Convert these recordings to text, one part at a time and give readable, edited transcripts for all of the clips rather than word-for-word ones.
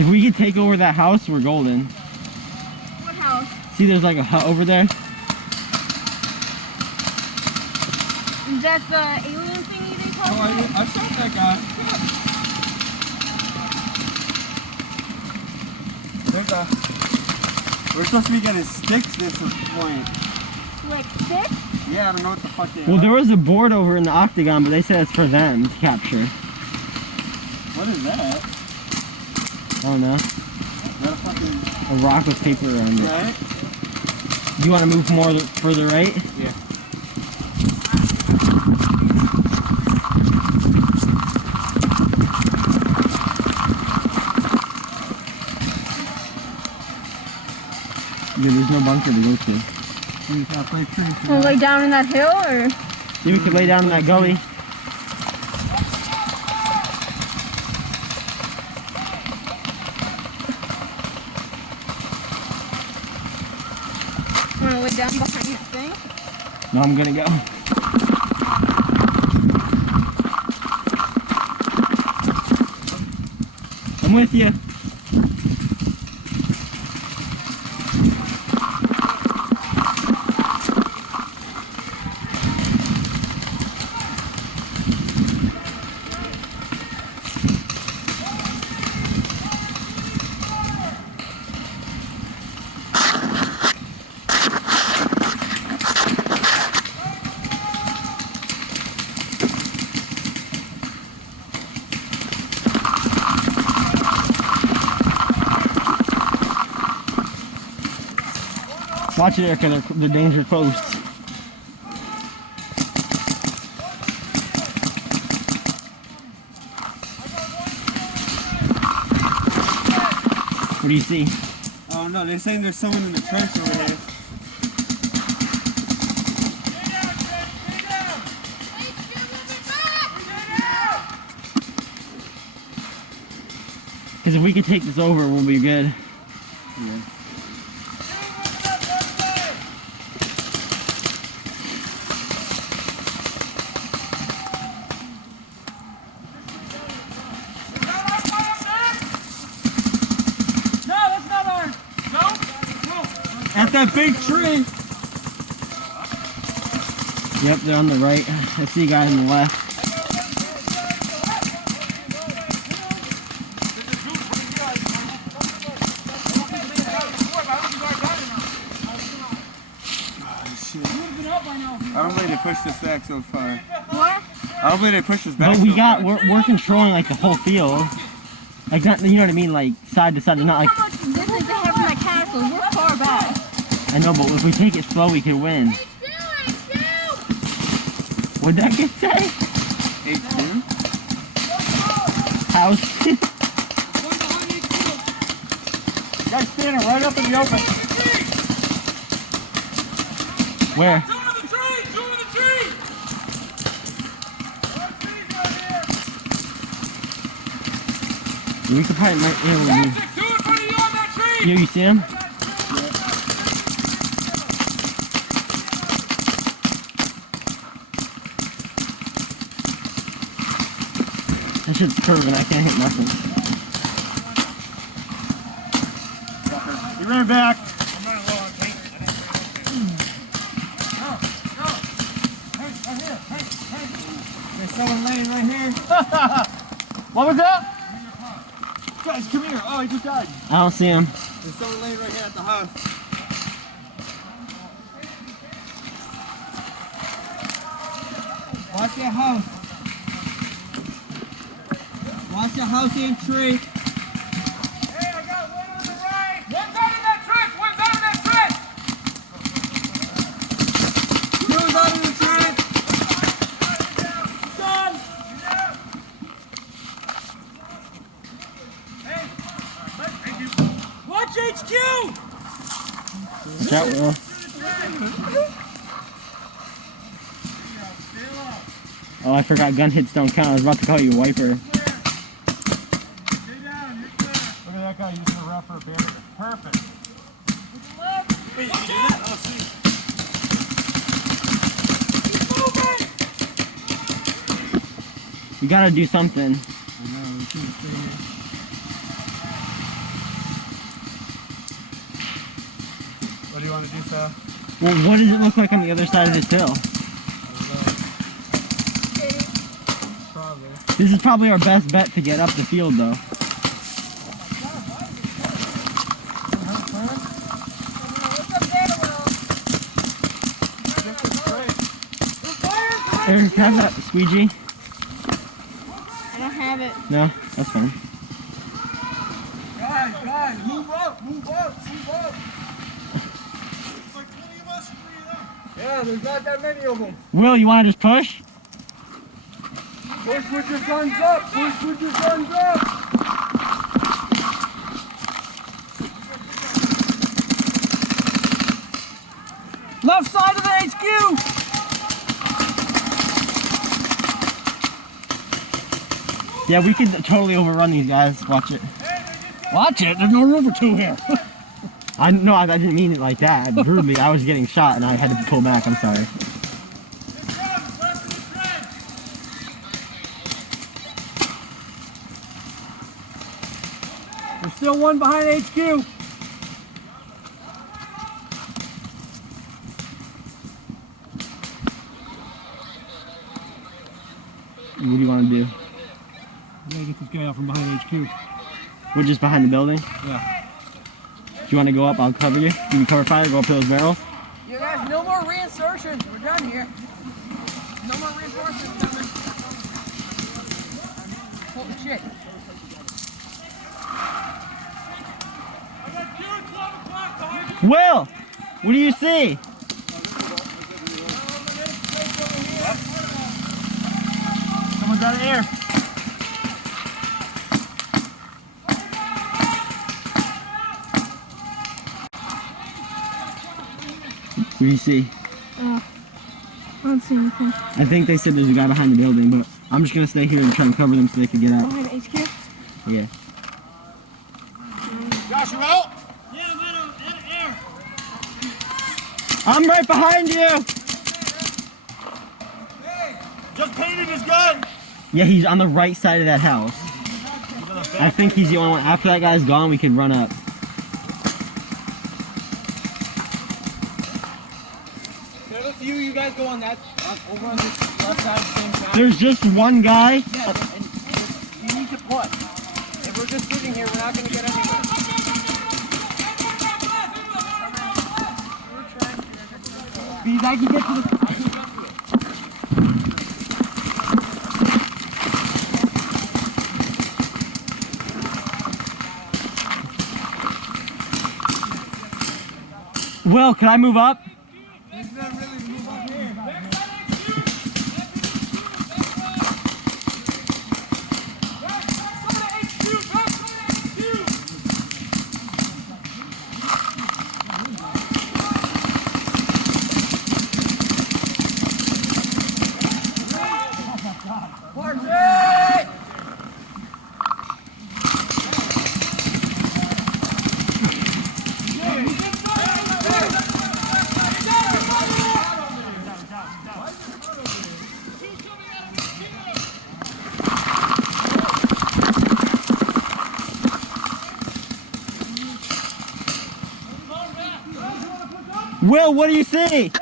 If we could take over that house, we're golden. What house? See, there's like a hut over there. Is that the alien thingy they call it? Oh, I shot that guy. We're supposed to be getting sticks at this point. Like sticks? Yeah, I don't know what the fuck they are. Well, there was a board over in the octagon, but they said it's for them to capture. What is that? I don't know. Is that a fucking... A rock with paper around it. Right? Do you want to move more further right? Yeah. Yeah, there's no bunker to go to. We gotta play pretty for Wanna lay down in that hill or? Yeah, we could lay down in that gully. Wanna lay down behind that thing? No, I'm gonna go. I'm with you. Watch it, Erica, they're danger close. What do you see? Oh no, they're saying there's someone in the trench over here. Because if we can take this over, we'll be good. Yeah. At that big tree. Yep, they're on the right. I see a guy on the left. I don't believe they pushed this back so far. What? I don't believe they pushed this back. But we so got, far. we're controlling like the whole field. Like, not, you know what I mean? Like, side to side. They're not like, How much distance they have from that castle? We're far back. I know, but if we take it slow, we could win. What'd that kid say? H2? House. Guys standing right up in the open. Where? Two in the tree! Two in the tree! We could probably might be able to move. Two in front of you on that tree! You see him? That shit's curving, I can't hit nothing. He ran back. I'm running low on paint. There's someone laying right here. What was that? Guys, come here. Oh, he just died. I don't see him. There's someone laying right here at the house. Watch your house. Watch your house and tree. Hey, I got one on the right! One's out in that trench! One's out in that trench! Two's out in the trench. Done! Hey! Thank you. Watch HQ! Watch out, Will. Oh, I forgot gun hits don't count. I was about to call you a wiper. Look at that guy using a ref for a bandit. Perfect. Wait, you can do that? Oh, sweet. You gotta do something. I know, we shouldn't stay here. you saw. Well, what does it look like on the other side of this hill? Probably. This is probably our best bet to get up the field, though. Eric, have that squeegee? I don't have it. No, that's fine. Guys, move up, move up, move up. It's like 20 of us and 3 of them. Yeah, there's not that many of them. Will, you want to just push? Push with your guns up, push with your guns up. Left side of the HQ! Yeah, we could totally overrun these guys. Watch it. Watch it, there's no room for 2 here. I didn't mean it like that. Rudely, I was getting shot and I had to pull back. I'm sorry. There's still one behind HQ. What do you want to do? I'm gonna get this guy out from behind HQ. We're just behind the building? Yeah. Do you want to go up? I'll cover you. Give me cover fire, go up to those barrels. You guys, no more reinsertions. We're done here. No more reinforcements coming. Holy shit. I got 2 at 12 o'clock behind you. Will! What do you see? Someone's out of air. What do you see? I don't see anything. I think they said there's a guy behind the building, but I'm just gonna stay here and try and cover them so they can get out. Behind HQ? Yeah. Josh, you out? Yeah, I'm out of air. I'm right behind you! Just painted his gun. Yeah, he's on the right side of that house. I think he's the only one. After that guy's gone, we can run up. There's a few you guys go on that, over on this left side at the same time. There's just one guy. Yeah, and you need to push. If we're just sitting here, we're not going to get anywhere. Because I can get to the... Will, can I move up? It's not really move up here. Will, what do you see? They're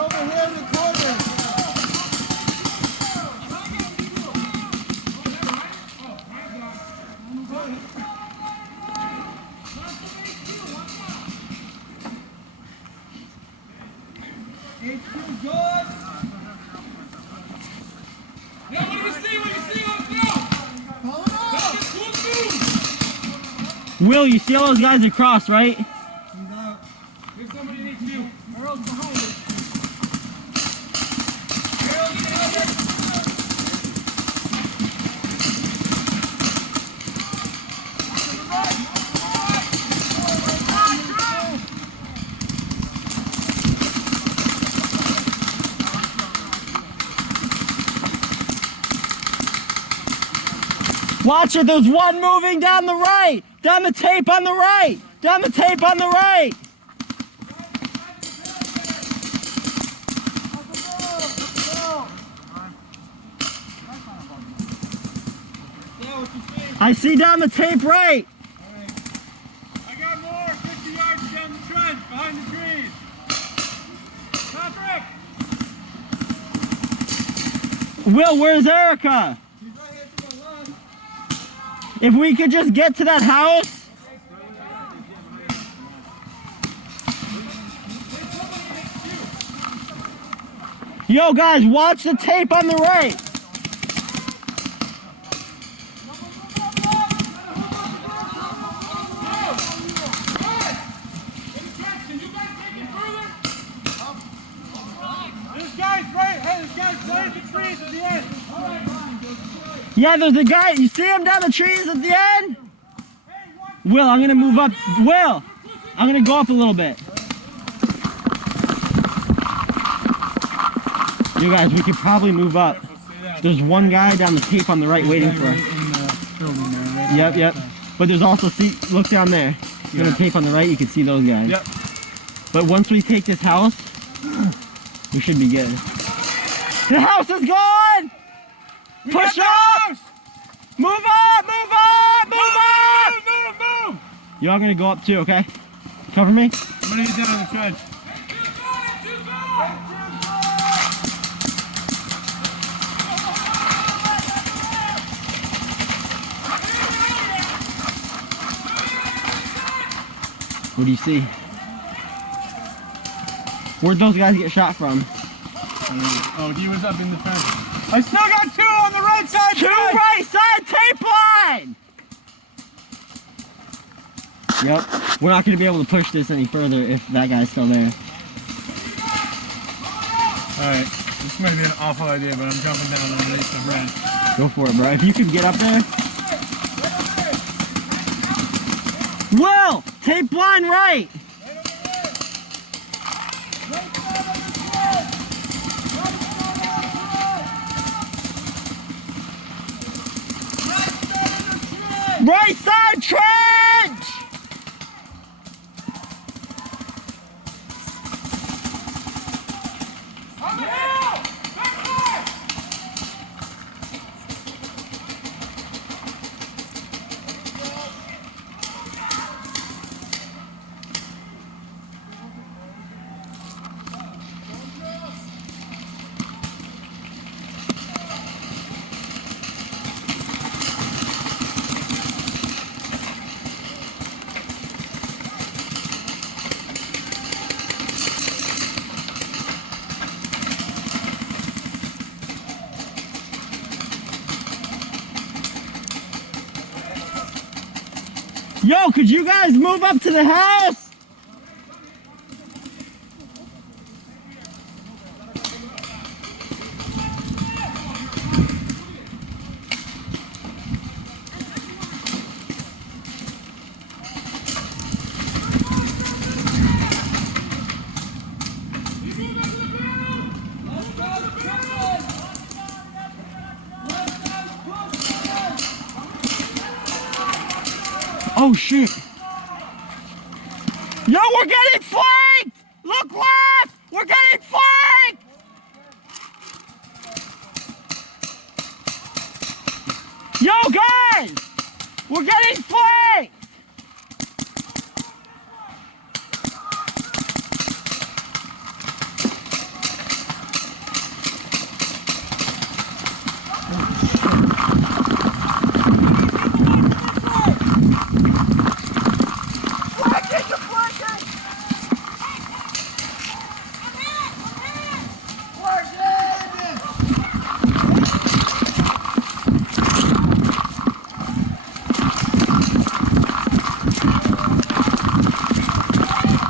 over here in the corner. Yeah, what do you see? What do you see? Let's go. Let's get cool soon. Will, you see all those guys across, right? There's somebody in HQ. Earl's behind us. Watch it, there's one moving down the right! Down the tape on the right! Down the tape on the right! I see down the tape right! behind the trees. Patrick! Will, where's Erica? He's right here to my left. If we could just get to that house. Yo, guys, watch the tape on the right. This guy's right at the trees at the end. Yeah, there's a guy. You see him down the trees at the end? Will, I'm going to move up. Will, I'm going to go up a little bit. You guys, we could probably move up. There's one guy down the tape on the right waiting for us. Yep. But there's also, see, look down there. On the tape on the right, you can see those guys. Yep. But once we take this house, we should be good. The house is gone! Push up! Move up! Move up! Move up! Move! Yo, I'm gonna go up too, okay? Cover me. I'm gonna get down on the trench. What do you see? Where'd those guys get shot from? Oh, he was up in the trench. I still got two on the right side. Two right side tape line! Yep. We're not going to be able to push this any further if that guy's still there. Alright, this might be an awful idea, but I'm jumping down underneath the branch. Go for it, bro. If you could get up there. Will! Tape line right! Right side trench! On the hill! Back side! Yo, could you guys move up to the house? Oh shit! Yo, we're getting flanked! Look left! We're getting flanked! Yo, guys! We're getting flanked!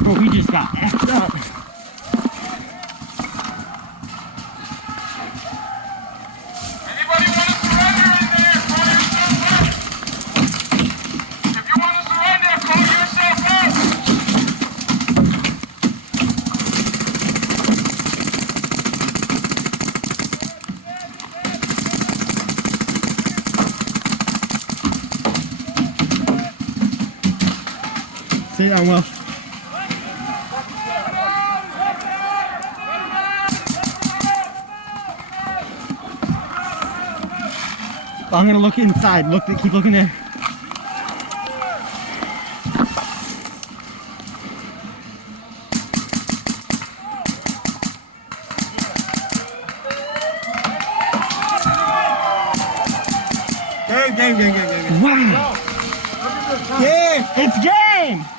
Bro, we just got effed up. Anybody want to surrender in there? Call yourself out. If you want to surrender, call yourself out. Say that, Will. I'm gonna look inside. Keep looking there. game. Wow. Game. It's game.